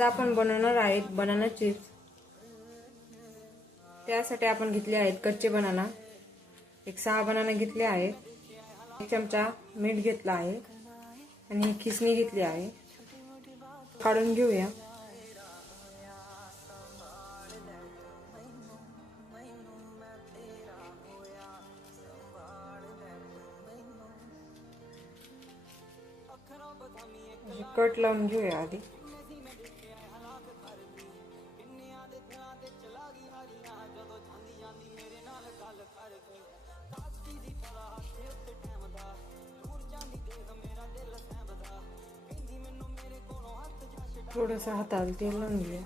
आज आपण बनवणार आहेत बनाना चिप्स। त्यासाठी आपण घेतले आहेत कच्चे बनाना, 6 बनाना घेतले आहेत, 1 चमचा मीठ घेतला आहे आणि खिसणी घेतली आहे। काढून घेऊया। कट लावून घेऊया आधी। थोडंसं हाताला तेल लावून घेऊया।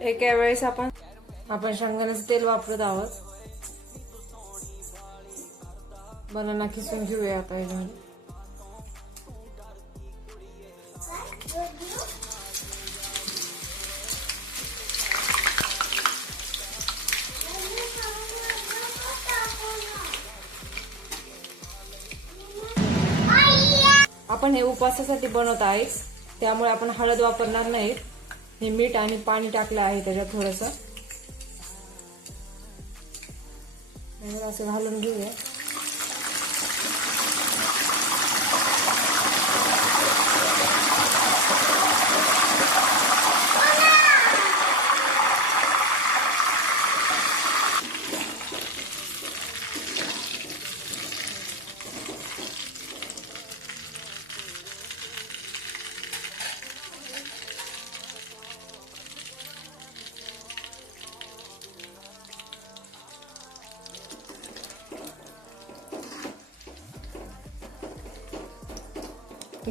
एका वेळेस आपण शेंगदाण्याचं तेल वापरत आहोत। बनाना खिसून घेऊया आता याच्यामध्ये। आपण हे उपवासासाठी बनवत आहे, त्यामुळे आपण हळद वापरणार नाही। हे मीठ आणि पाणी टाकलं आहे त्याच्यात थोडंसं, असं घालून घेऊया।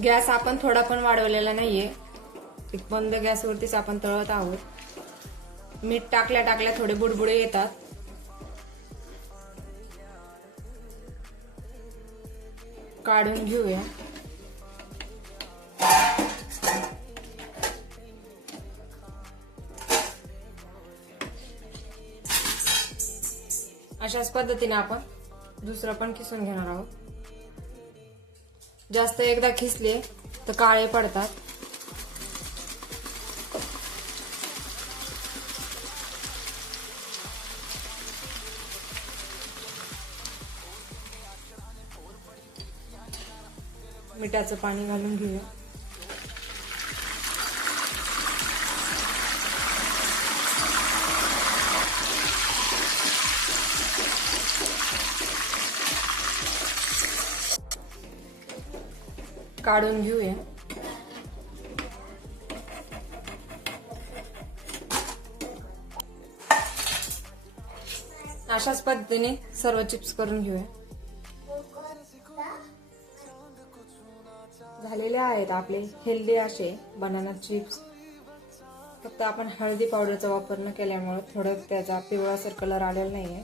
गॅस आपण थोडा पण वाढवलेला नाहीये, एक बंद गॅसवरतीच आपण तळत आहोत। मीठ टाकल्या थोडे बुडबुडे येतात। काढून घेऊया। अशाच पद्धतीने आपण दुसरं पण खिसून घेणार आहोत। जास्त एकदा खिसले तर काळे पडतात। मिठाचं पाणी घालून घेऊया। काढून घेऊया। अशाच पद्धतीने सर्व चिप्स करून घेऊया। झालेले आहेत आपले हेल्दी असे बनाना चिप्स। फक्त आपण हळदी पावडरचा वापर न केल्यामुळे थोडं त्याचा पिवळासर कलर आलेला नाहीये।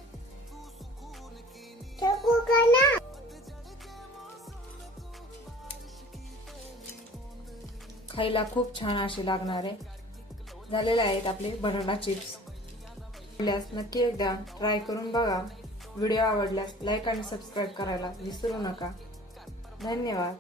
खायला खूप छान असे लागणारे झालेले आहेत आपले बनाना चिप्स। नक्की एकदा ट्राय करून बघा। व्हिडिओ आवडल्यास लाईक आणि सबस्क्राईब करायला विसरू नका। धन्यवाद।